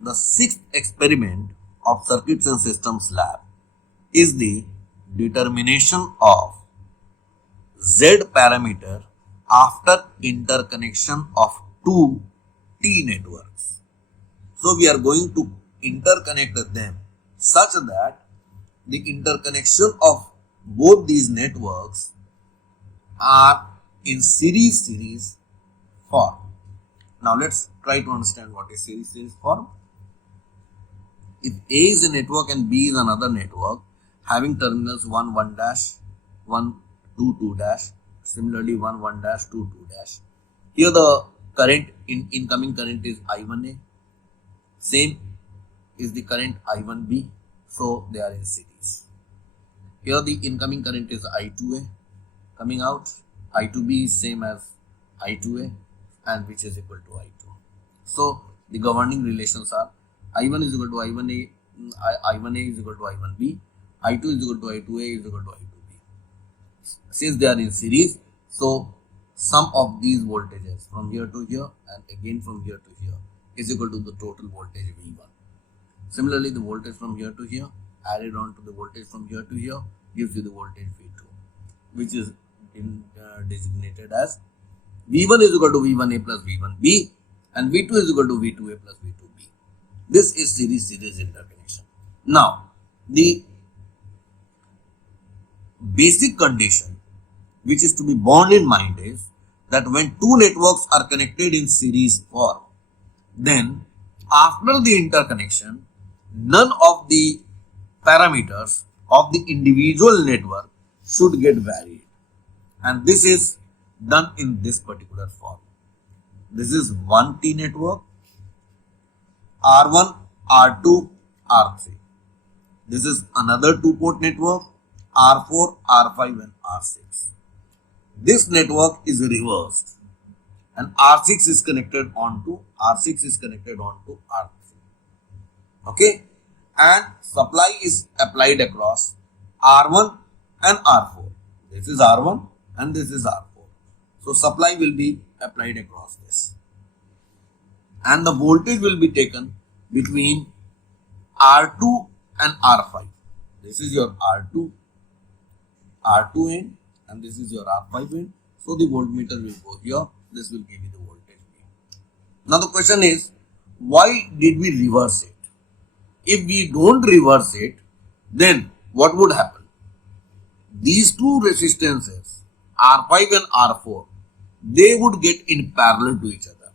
the sixth experiment of Circuits and Systems Lab is the determination of Z parameter after interconnection of two T networks. So we are going to interconnect them such that the interconnection of both these networks are in series form. Now let's try to understand what is series form. If A is a network and B is another network having terminals 1 dash, 1 2 dash, similarly 1 dash, 2 dash. Here the current incoming current is I1A. Same is the current I1B. So they are in series. Here the incoming current is I2A. Coming out, I2B is same as I2A and which is equal to I2. So the governing relations are I1 is equal to I1A, I1A is equal to I1B, I2 is equal to I2A is equal to I2B. Since they are in series, so sum of these voltages from here to here and again from here to here is equal to the total voltage V1. Similarly, the voltage from here to here added on to the voltage from here to here gives you the voltage V2, which is designated as V1 is equal to V1A plus V1B and V2 is equal to V2A plus V2B. This is series interconnection. Now, the basic condition which is to be borne in mind is that when two networks are connected in series form, then after the interconnection, none of the parameters of the individual network should get varied. And this is done in this particular form. This is one T network, R1, R2, R3. This is another two-port network, R4, R5 and R6. This network is reversed and R6 is connected onto R3. Okay, and supply is applied across R1 and R4. This is R1 and this is R4. So supply will be applied across this. And the voltage will be taken between R2 and R5. This is your R2 end and this is your R5 end. So the voltmeter will go here. This will give you the voltage V. Now the question is, why did we reverse it? If we don't reverse it, then what would happen? These two resistances, R5 and R4, they would get in parallel to each other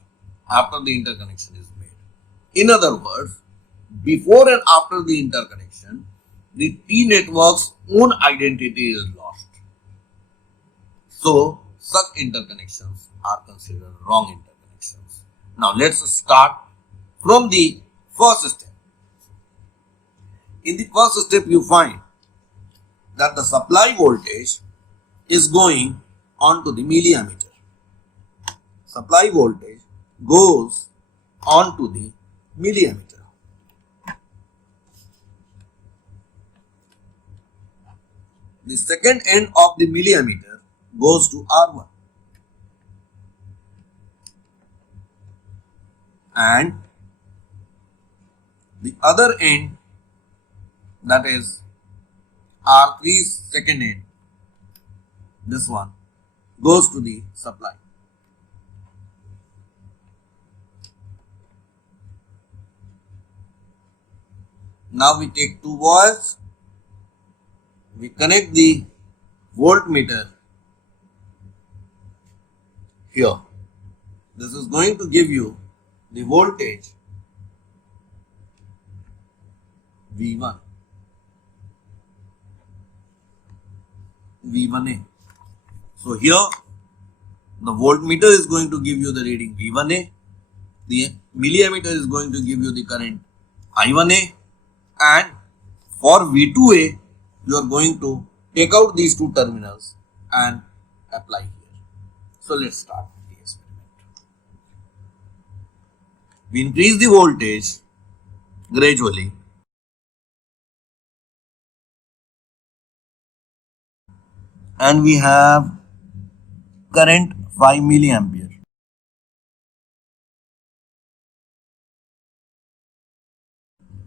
after the interconnection is made. In other words, before and after the interconnection, the T network's own identity is lost. So, such interconnections are considered wrong interconnections. Now, let's start from the first step. In the first step, you find that the supply voltage is going onto the milliammeter. Supply voltage goes onto the milliammeter. The second end of the milliammeter goes to R1 and the other end, that is R3's second end, this one, goes to the supply. Now we take two wires, we connect the voltmeter here. This is going to give you the voltage V1, V1A. So here the voltmeter is going to give you the reading V1A, the milliammeter is going to give you the current I1A, and for V2A you are going to take out these two terminals and apply here. So let's start the experiment. We increase the voltage gradually and we have current 5 milliampere.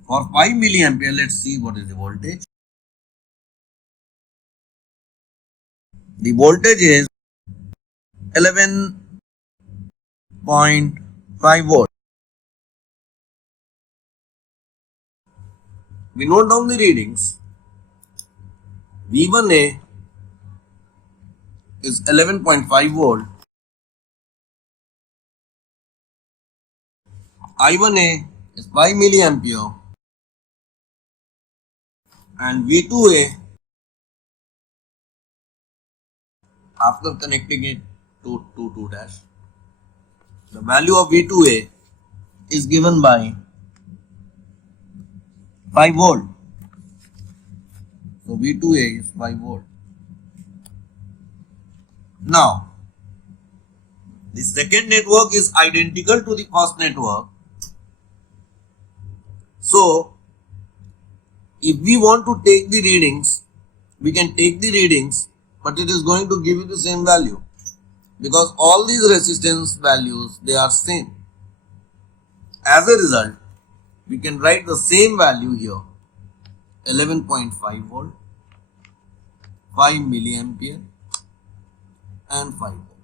For 5 milliampere, let's see what is the voltage. The voltage is 11.5 volt. We note down the readings. V1A is 11.5 volt. I1A is 5 milliampere. And V2A, after connecting it to 2 dash, the value of V2A is given by 5 volt. So V2A is 5 volt. Now, the second network is identical to the first network. So, if we want to take the readings, we can take the readings, but it is going to give you the same value because all these resistance values, they are same. As a result, we can write the same value here, 11.5 volt, 5 milliampere and 5 volt.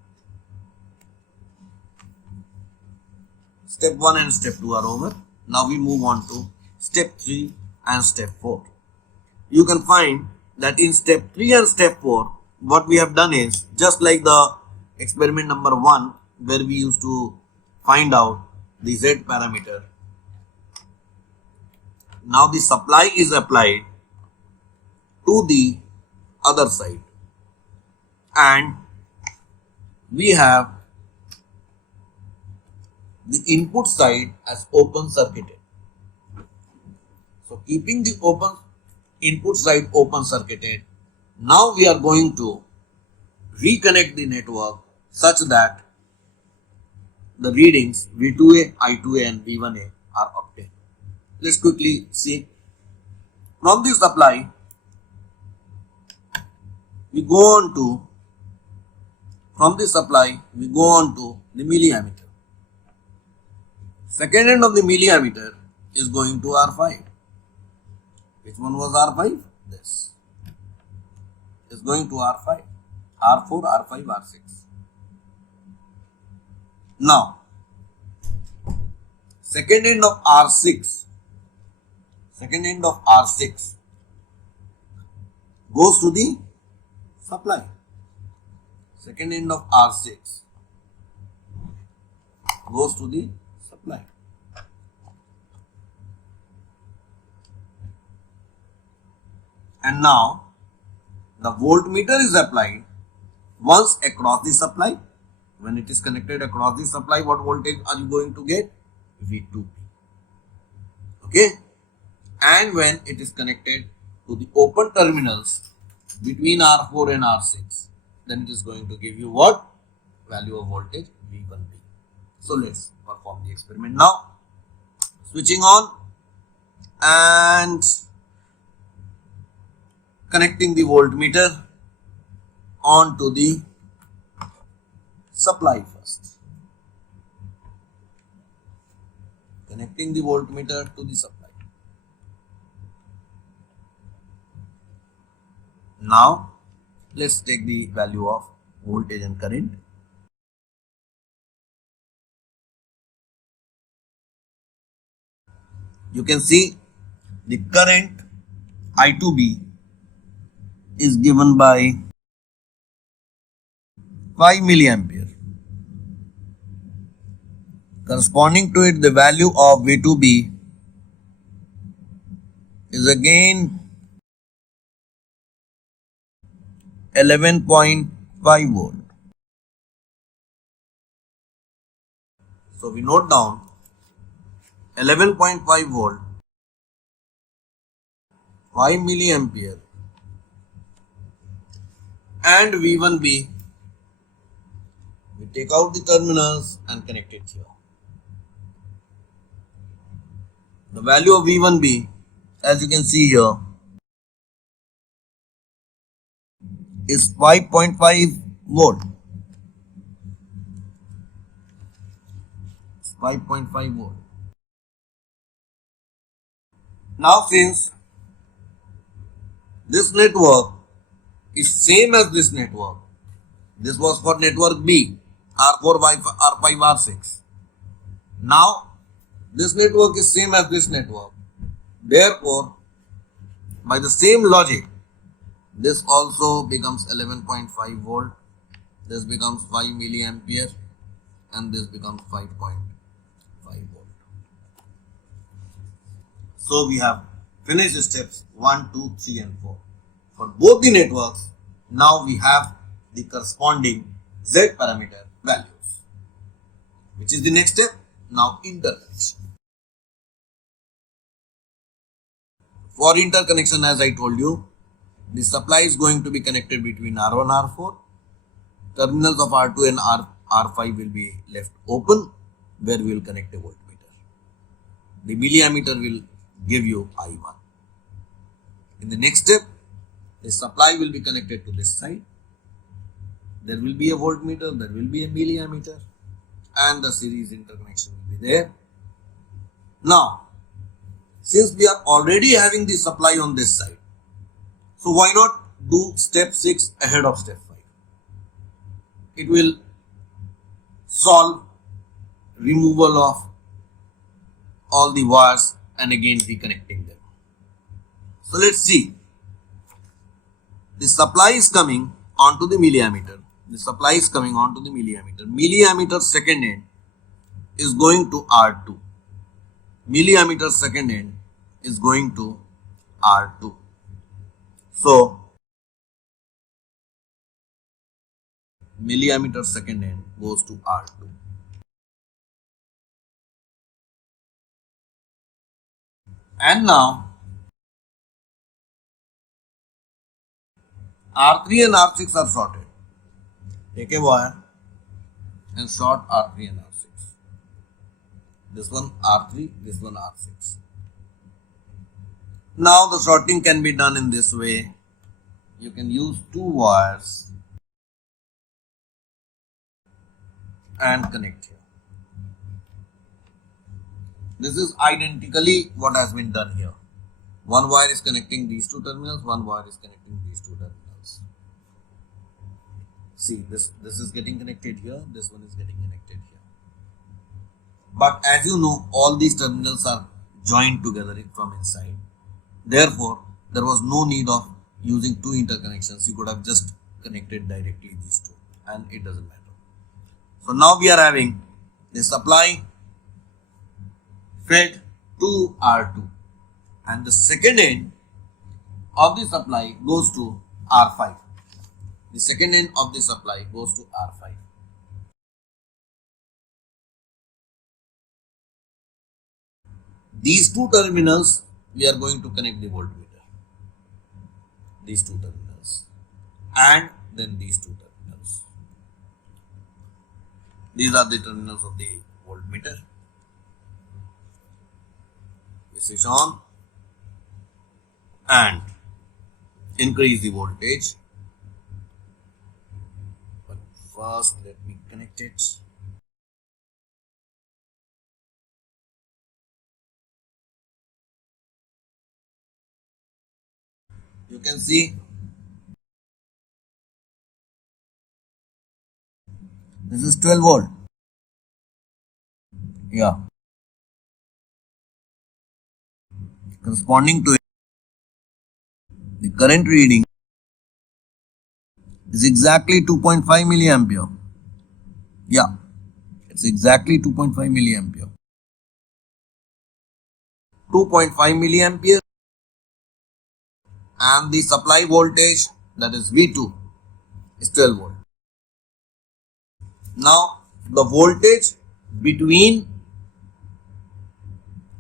Step 1 and step 2 are over. Now we move on to step 3 and step 4. You can find that in step 3 and step 4, what we have done is just like the experiment number 1 where we used to find out the Z parameter. Now the supply is applied to the other side and we have the input side as open circuited. So keeping the input side open circuited, now we are going to reconnect the network such that the readings V2A, I2A and V1A are obtained. Let's quickly see. From the supply, we go on to the milliammeter. Second end of the milliammeter is going to R5. Which one was R5? This is going to R5, R4, R5, R6. Now, second end of R6 goes to the supply. Second end of R6 goes to the supply. And now the voltmeter is applied once across the supply. When it is connected across the supply, what voltage are you going to get? V2P. Okay. And when it is connected to the open terminals between R4 and R6, then it is going to give you what? Value of voltage V1P. So let's perform the experiment now. Switching on and connecting the voltmeter onto the supply first. Connecting the voltmeter to the supply. Now let's take the value of voltage and current. You can see the current I2B is given by 5 milliampere. Corresponding to it, the value of V2B is again 11.5 volt. So we note down 11.5 volt, 5 milliampere and V1B. We take out the terminals and connect it here. The value of V1B, as you can see here, is 5.5 volt. 5.5 volt. Now since this network is same as this network, this was for network B, R4, R5, R6. Now this network is same as this network. Therefore, by the same logic, this also becomes 11.5 volt, this becomes 5 milliampere, and this becomes 5.5 volt. So we have finished steps 1, 2, 3 and 4. For both the networks, now we have the corresponding Z parameter values. Which is the next step? Now interconnection. For interconnection, as I told you, the supply is going to be connected between R1 and R4. Terminals of R2 and R5 will be left open, where we will connect a voltmeter. The milliammeter will give you I1. In the next step, the supply will be connected to this side. There will be a voltmeter, there will be a milliammeter, and the series interconnection will be there. Now, since we are already having the supply on this side, so why not do step 6 ahead of step 5? It will solve removal of all the wires and again reconnecting them. So let's see. The supply is coming onto the milliammeter. The supply is coming onto the milliammeter. Milliammeter second end is going to R2. Milliammeter second end is going to R2. So milliammeter second end goes to R2. And now R3 and R6 are shorted. Take a wire and short R3 and R6. This one R3, this one R6. Now the shorting can be done in this way. You can use two wires and connect here. This is identically what has been done here. One wire is connecting these two terminals, one wire is connecting these two terminals. See, this is getting connected here, this one is getting connected here. But as you know, all these terminals are joined together from inside. Therefore, there was no need of using two interconnections. You could have just connected directly these two and it doesn't matter. So now we are having the supply fed to R2 and the second end of the supply goes to R5. The second end of the supply goes to R5. These two terminals we are going to connect the voltmeter. These two terminals and then these two terminals. These are the terminals of the voltmeter. We switch on and increase the voltage. But first let me connect it. You can see this is 12 volt. Yeah. Corresponding to it, the current reading is exactly 2.5 milliampere. Yeah, it's exactly 2.5 milliampere. 2.5 milliampere and the supply voltage, that is V2, is 12 volt. Now the voltage between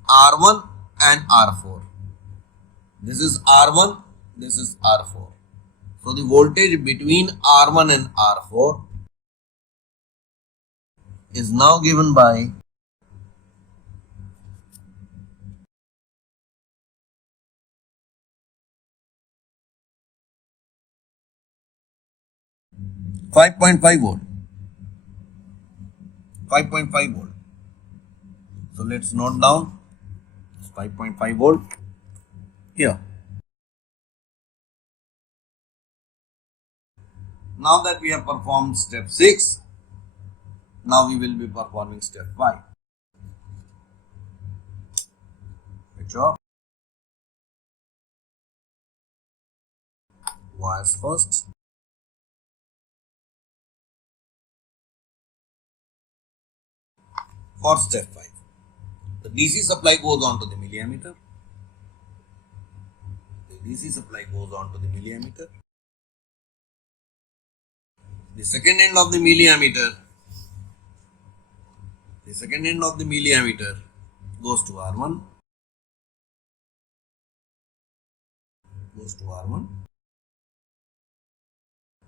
R1 and R4. This is R1, this is R4. So the voltage between R1 and R4 is now given by 5.5 volt. 5.5 volt. So let's note down 5.5 volt. here. Now that we have performed step 6, now we will be performing step 5. Switch off. Wires first. For step 5, the DC supply goes on to the milliammeter. The DC supply goes on to the milliammeter. The second end of the milliammeter goes to R1.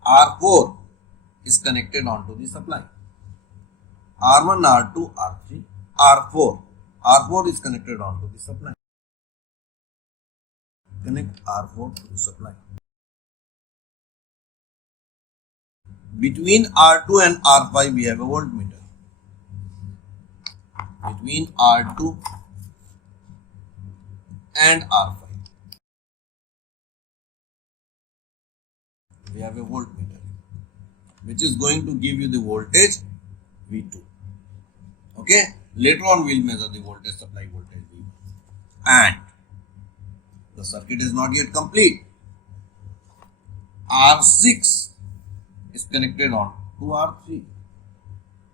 R4 is connected onto the supply. R1, R2, R3, R4. R4 is connected onto the supply. Connect R4 to the supply. Between R2 and R5 we have a voltmeter. Between R2 and R5 we have a voltmeter which is going to give you the voltage V2. Okay, later on we will measure the voltage supply voltage V1. And the circuit is not yet complete. R6 is connected on to R3.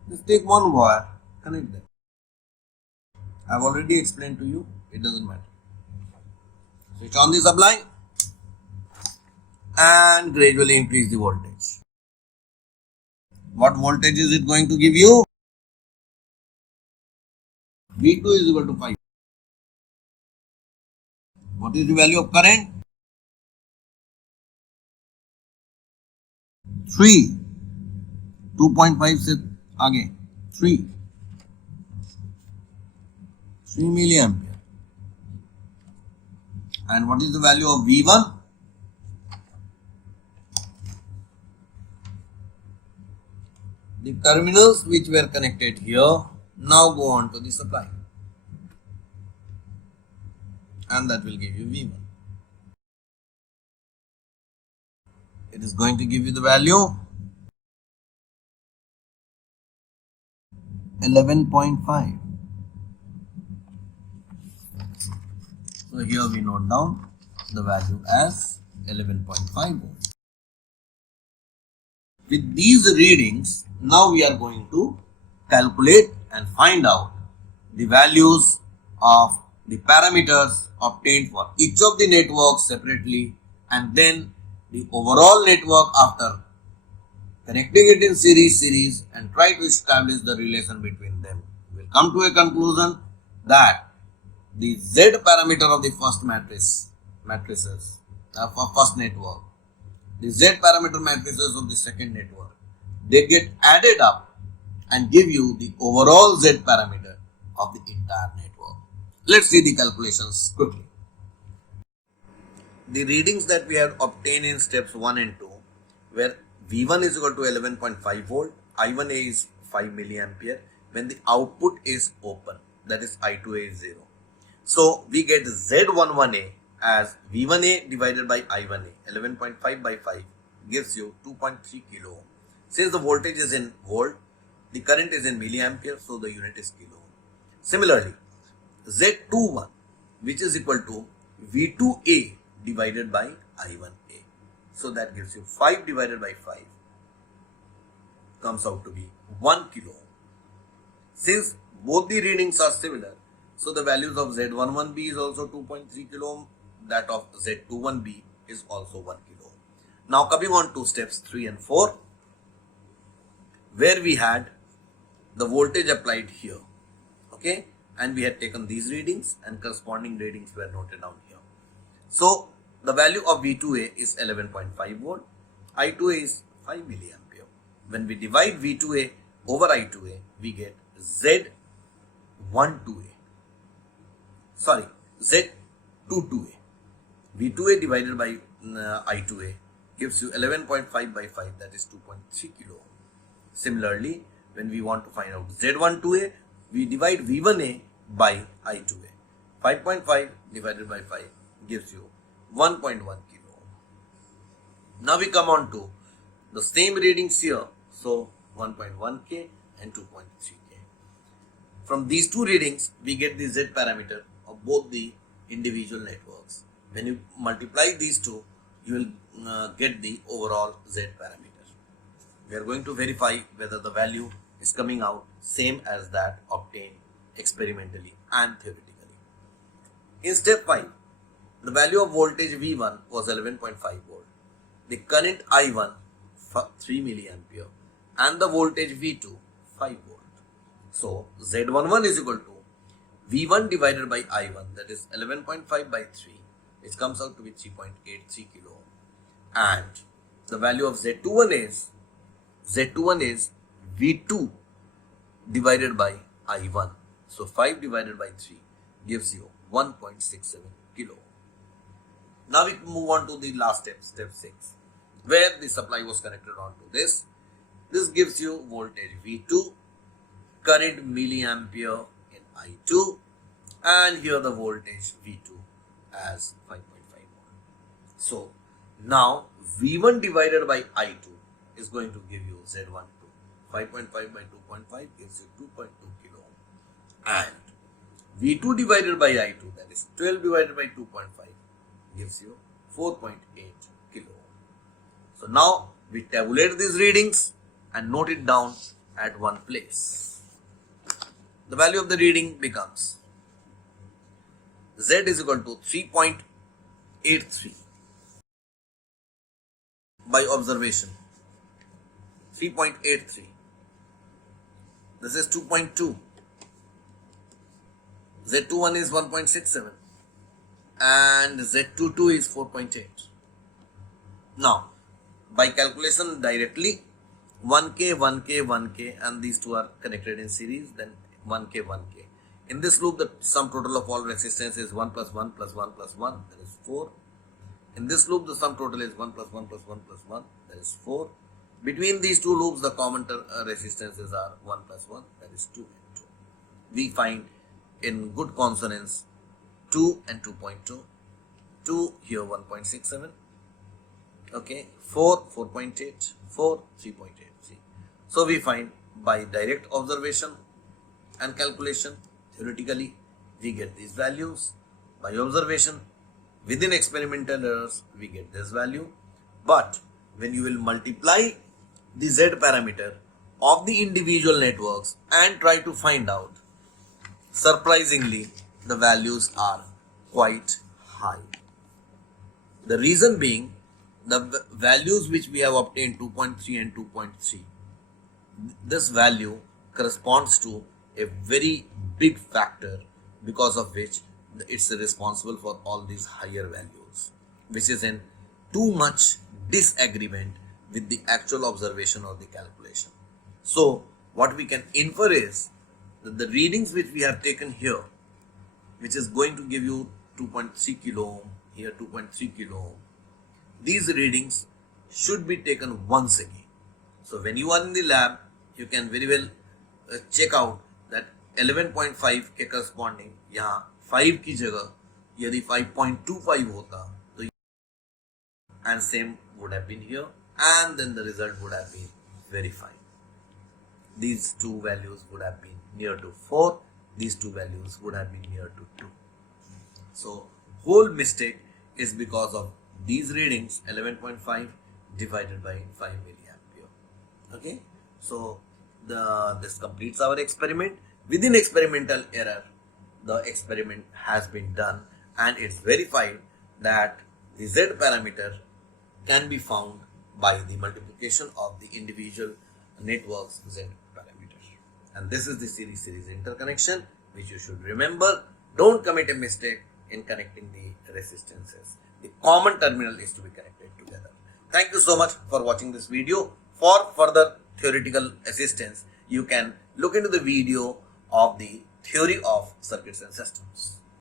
Just take one wire, connect them. I have already explained to you, it doesn't matter. Switch on the supply and gradually increase the voltage. What voltage is it going to give you? V2 is equal to 5. What is the value of current? 3. 2.5 से आगे 3 milliampere. And what is the value of V1? The terminals which were connected here now go on to the supply, and that will give you V1. It is going to give you the value 11.5. So here we note down the value as 11.5 volts. With these readings, now we are going to calculate and find out the values of the parameters obtained for each of the networks separately, and then the overall network after connecting it in series and try to establish the relation between them. We will come to a conclusion that the Z parameter of the first matrices for first network, the Z parameter matrices of the second network, they get added up and give you the overall Z parameter of the entire network. Let's see the calculations quickly. The readings that we have obtained in steps 1 and 2, where V1 is equal to 11.5 volt, I1A is 5 milliampere when the output is open, that is I2A is 0. So we get Z11A as V1A divided by I1A. 11.5 by 5 gives you 2.3 kilo ohm. Since the voltage is in volt, the current is in milliampere, so the unit is kilo ohm. Similarly, Z21, which is equal to V2A divided by I1A. So that gives you 5 divided by 5 comes out to be 1 kilo ohm. Since both the readings are similar, so the values of Z11B is also 2.3 kilo ohm, that of Z21B is also 1 kilo ohm. Now coming on to steps 3 and 4, where we had the voltage applied here, okay, and we had taken these readings and corresponding readings were noted down here. So the value of V2A is 11.5 volt, I2A is 5 milliampere. When we divide V2A over I2A, we get Z22A. V2A divided by I2A gives you 11.5 by 5, that is 2.3 kilo ohm. Similarly, when we want to find out Z12A, we divide V1A by I2A. 5.5 divided by 5 gives you 1.1 kilo ohm. Now we come on to the same readings here. So 1.1K and 2.3K. From these two readings, we get the Z parameter of both the individual networks. When you multiply these two, you will get the overall Z parameter. We are going to verify whether the value is coming out same as that obtained experimentally and theoretically. In step 5, the value of voltage V1 was 11.5 volt. The current I1 3 milliampere and the voltage V2 5 volt. So Z11 is equal to V1 divided by I1, that is 11.5 by 3, which comes out to be 3.83 kilo ohm. And the value of Z21 is V2 divided by I1. So 5 divided by 3 gives you 1.67 kilo ohm. Now we move on to the last step, step 6, where the supply was connected onto this. This gives you voltage V2, current milliampere in I2, and here the voltage V2 as 5.5 volt. So now V1 divided by I2 is going to give you Z12. 5.5 by 2.5 gives you 2.2 kilo ohm. And V2 divided by I2, that is 12 divided by 2.5, gives you 4.8 kilo ohm. So now we tabulate these readings and note it down at one place. The value of the reading becomes Z is equal to 3.83 by observation. 3.83. This is 2.2. Z21 is 1.67 and Z22 is 4.8. Now, by calculation directly, 1K, 1K, 1K, and these two are connected in series, then 1K, 1K. In this loop, the sum total of all resistance is 1 plus 1 plus 1 plus 1, that is 4. In this loop, the sum total is 1 plus 1 plus 1 plus 1, that is 4. Between these two loops, the common resistances are 1 plus 1, that is 2 and 2. We find in good consonance 2 and 2.2. 2 here 1.67. Okay, 4, 4.8, 4, 3.83. So we find by direct observation and calculation, theoretically, we get these values. By observation, within experimental errors, we get this value. But when you will multiply the Z parameter of the individual networks and try to find out, surprisingly, the values are quite high. The reason being, the values which we have obtained 2.3 and 2.3, this value corresponds to a very big factor because of which it's responsible for all these higher values, which is in too much disagreement with the actual observation or the calculation. So what we can infer is that the readings which we have taken here, which is going to give you 2.3 kilo ohm, here 2.3 kilo ohm, these readings should be taken once again. So when you are in the lab, you can very well check out that 11.5 के corresponding यहाँ 5 की जगह यदि 5.25 होता तो and same would have been here, and then the result would have been verified. These two values would have been near to 4, these two values would have been near to 2. So whole mistake is because of these readings, 11.5 divided by 5 milliampere. Okay, so this completes our experiment. Within experimental error, the experiment has been done and it's verified that the Z parameter can be found by the multiplication of the individual network's Z parameter. And this is the series interconnection which you should remember. Don't commit a mistake in connecting the resistances. The common terminal is to be connected together. Thank you so much for watching this video. For further theoretical assistance, you can look into the video of the theory of circuits and systems.